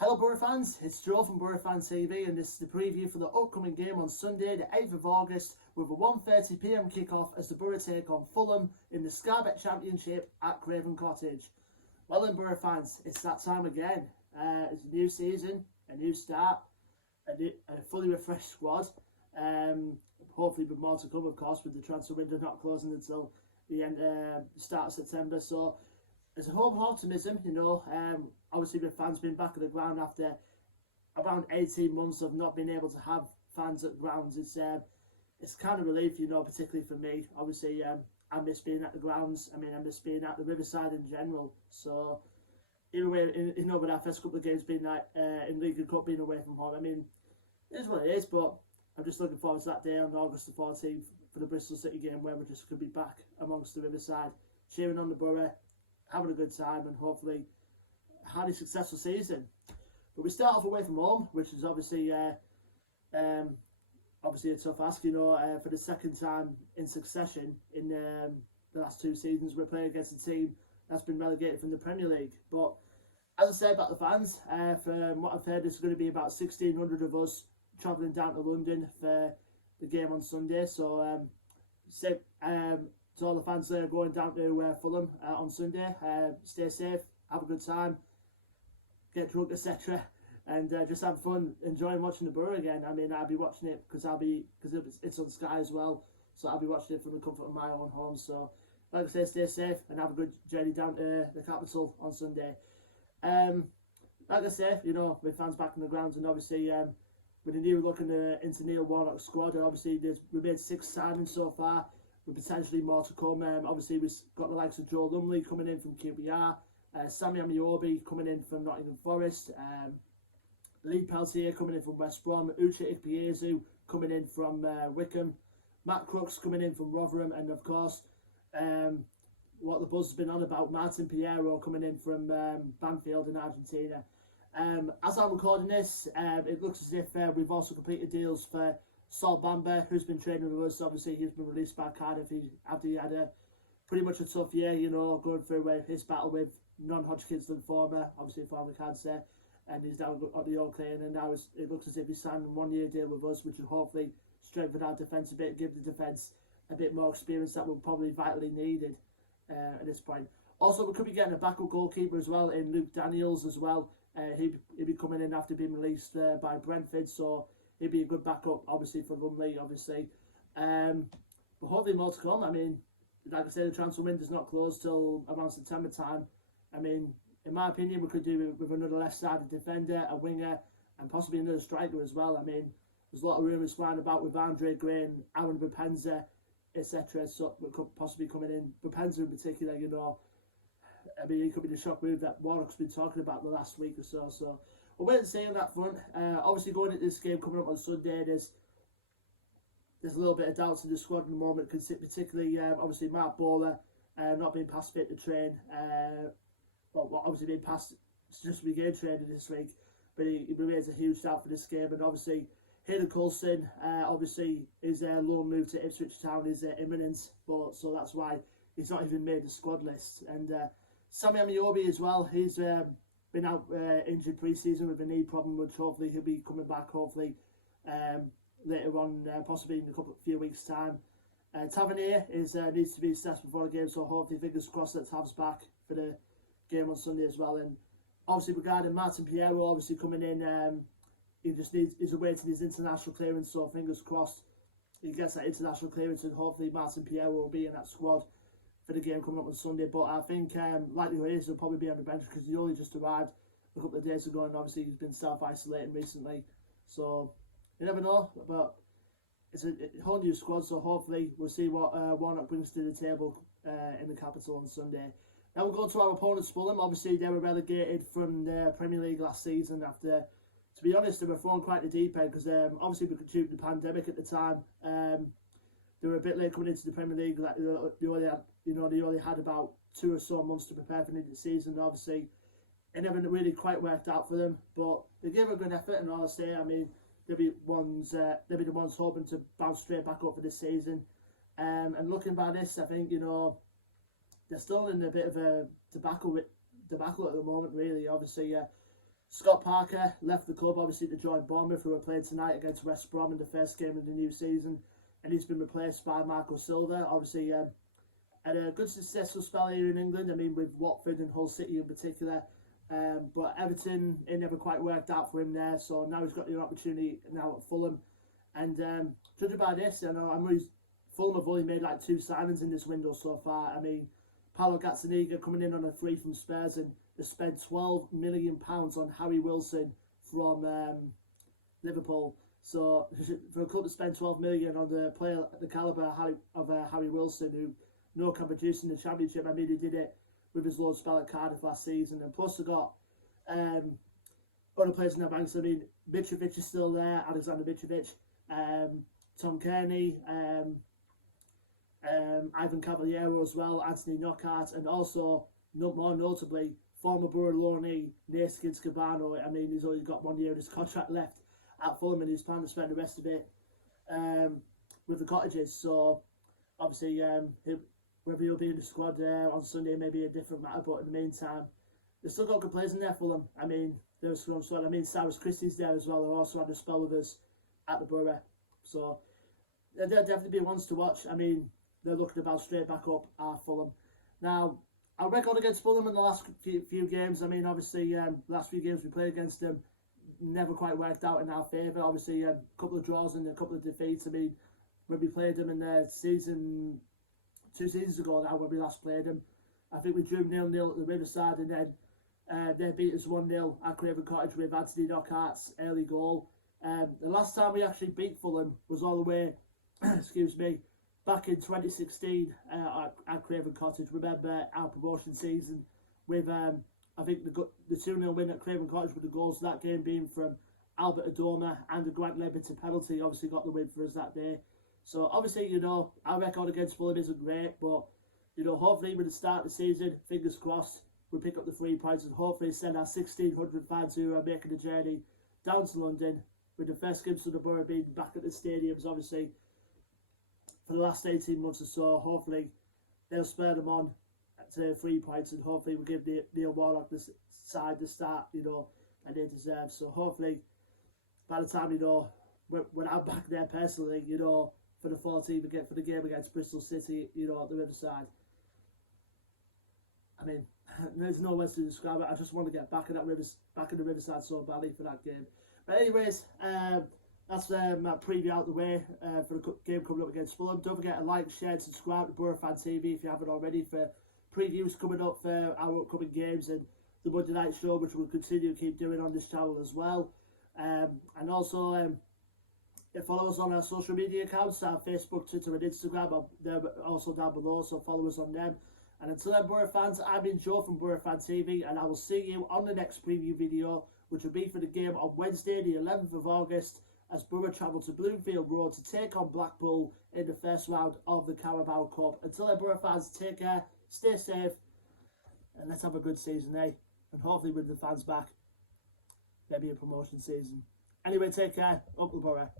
Hello Boro fans, it's Joe from Boro Fan TV and this is the preview for the upcoming game on Sunday the 8th of August with a 1:30pm kickoff as the Boro take on Fulham in the Sky Bet Championship at Craven Cottage. Well then Boro fans, it's that time again. It's a new season, a new start, a fully refreshed squad. Hopefully with more to come of course, with the transfer window not closing until the start of September. So there's a hope and optimism, obviously with fans being back at the ground after around 18 months of not being able to have fans at grounds. It's kind of relief, particularly for me. Obviously, I miss being at the grounds. I miss being at the Riverside in general. So, either way, with our first couple of games being like in League Cup being away from home, it is what it is. But I'm just looking forward to that day on August the 14th for the Bristol City game where we're just going to be back amongst the Riverside, cheering on the Borough, having a good time, and hopefully a highly successful season. But we start off away from home, which is obviously a tough ask, for the second time in succession in the last two seasons. We're playing against a team that's been relegated from the Premier League. But as I said about the fans, from what I've heard, there's going to be about 1,600 of us travelling down to London for the game on Sunday. So, to all the fans that are going down to Fulham on Sunday, stay safe, have a good time, get drunk, etc., and just have fun, enjoying watching the Borough again. I'll be watching it because it's on Sky as well, so I'll be watching it from the comfort of my own home. So, like I say, stay safe and have a good journey down to the capital on Sunday. Like I say, with fans back in the grounds, and obviously with the new look into Neil Warnock's squad, and obviously we've made 6 signings so far, with potentially more to come. Obviously we've got the likes of Joe Lumley coming in from QPR, Sammy Amiobi coming in from Nottingham Forest, Lee Peltier coming in from West Brom, Uche Ikpeazu coming in from Wickham, Matt Crooks coming in from Rotherham, and of course what the buzz has been on about, Martin Piero coming in from Banfield in Argentina. As I'm recording this, it looks as if we've also completed deals for Sol Bamba, who's been training with us. Obviously he's been released by Cardiff after he had pretty much a tough year, going through his battle with non-Hodgkin's lymphoma, obviously a form of cancer, and he's down on the old clay, and now it looks as if he's signed a 1-year deal with us, which will hopefully strengthen our defence a bit, give the defence a bit more experience that we're probably vitally needed at this point. Also, we could be getting a backup goalkeeper as well in Luke Daniels as well. He'll be coming in after being released by Brentford, so he'd be a good backup, obviously, for Lumley, obviously. But hopefully more to come. Like I say, the transfer window's not closed till around September time. In my opinion, we could do with another left-sided defender, a winger, and possibly another striker as well. There's a lot of rumours flying about with Andre Gray and Aaron Bupenza, etc. So we could possibly coming in. Bupenza in particular, he could be the shock move that Warnock's been talking about the last week or so. So we'll wait and see on that front. Obviously, going into this game coming up on Sunday, there's a little bit of doubts in the squad at the moment, particularly obviously Mark Bowler not being passed fit to train. Obviously being passed just began training this week, but he remains a huge doubt for this game. And obviously Hayden Coulson, obviously his loan move to Ipswich Town is imminent, so that's why he's not even made the squad list. And Sammy Amiobi as well, he's been out injured pre-season with a knee problem, which hopefully he'll be coming back hopefully later on, possibly in a few weeks time. Tavernier needs to be assessed before the game, so hopefully fingers crossed that Tav's back for the game on Sunday as well. And obviously regarding Martin Piero, obviously coming in, he's awaiting his international clearance, so fingers crossed he gets that international clearance and hopefully Martin Piero will be in that squad for the game coming up on Sunday. But I think likelihood is he'll probably be on the bench because he only just arrived a couple of days ago, and obviously he's been self-isolating recently, so you never know. But it's a whole new squad, so hopefully we'll see what Warnock brings to the table in the capital on Sunday. Now we'll go to our opponents, Fulham. Obviously they were relegated from the Premier League last season after, to be honest, they were thrown quite the deep end because obviously due to the pandemic at the time, they were a bit late coming into the Premier League. Like, they only had about 2 or so months to prepare for the season. Obviously it never really quite worked out for them, but they gave a good effort, and honestly, they'll be the ones hoping to bounce straight back up for this season. And looking by this, I think they're still in a bit of a debacle at the moment, really. Obviously, Scott Parker left the club, obviously, to join Bournemouth, who are playing tonight against West Brom in the first game of the new season. And he's been replaced by Marco Silva. Obviously, had a good successful spell here in England. I mean, with Watford and Hull City in particular. But Everton, it never quite worked out for him there. So now he's got the opportunity now at Fulham. And judging by this, I know Fulham have only made like 2 signings in this window so far. I mean, Paolo Gazzaniga coming in on a free from Spurs, and they spent £12 million on Harry Wilson from Liverpool. So for a club to spend 12 million on the player the calibre of Harry Wilson, who no can produce in the Championship, I mean, he did it with his loan spell at Cardiff last season, and plus they got other players in their banks. I mean, Mitrovic is still there, Alexander Mitrovic, Tom Kearney, Ivan Cavaliero as well, Anthony Knockaert, and also, more notably, former Boro loanee Neeskins Cabano. I mean, he's only got 1 year of his contract left at Fulham, and he's planning to spend the rest of it with the Cottages. So, obviously, whether he'll be in the squad on Sunday may be a different matter, but in the meantime, they've still got good players in there, Fulham. I mean, they're a strong squad. I mean, Cyrus Christie's there as well, who also had a spell with us at the Boro. So, they'll definitely be ones to watch. I mean, they're looking about straight back up at Fulham. Now, our record against Fulham in the last few games, I mean, obviously, the last few games we played against them never quite worked out in our favour. Obviously, a couple of draws and a couple of defeats. I mean, when we played them in the season, 2 seasons ago now, when we last played them, I think we drew 0-0 at the Riverside, and then they beat us 1-0 at Craven Cottage with Anthony Knockaert's early goal. The last time we actually beat Fulham was all the way, excuse me, back in 2016 at Craven Cottage. Remember our promotion season with, I think, the 2-0 win at Craven Cottage, with the goals of that game being from Albert Adoma and a Grant Leadbitter penalty, obviously got the win for us that day. So obviously, you know, our record against Fulham isn't great, but, you know, hopefully with the start of the season, fingers crossed, we'll pick up the 3 points and hopefully send our 1,600 fans who are making the journey down to London, with the first games of the Borough being back at the stadiums, obviously, for the last 18 months or so. Hopefully they'll spur them on to 3 points, and hopefully we'll give Neil Warnock this side the start, you know, that they deserve. So hopefully by the time, you know, when I'm back there personally, you know, for the 14th again, for the game against Bristol City, you know, at the Riverside, I mean, there's no words to describe it. I just want to get back in the Riverside so badly for that game. But anyways, that's my preview out the way for the game coming up against Fulham. Don't forget to like, share, and subscribe to Boro Fan TV if you haven't already, for previews coming up for our upcoming games and the Monday night show, which we'll continue to keep doing on this channel as well. And also, follow us on our social media accounts, our Facebook, Twitter, and Instagram. They're also down below, so follow us on them. And until then, Boro fans, I've been Joe from Boro Fan TV, and I will see you on the next preview video, which will be for the game on Wednesday, the 11th of August, as Boro travel to Bloomfield Road to take on Blackpool in the first round of the Carabao Cup. Until then, Boro fans, take care, stay safe, and let's have a good season, eh? And hopefully with the fans back, maybe a promotion season. Anyway, take care, up the Boro.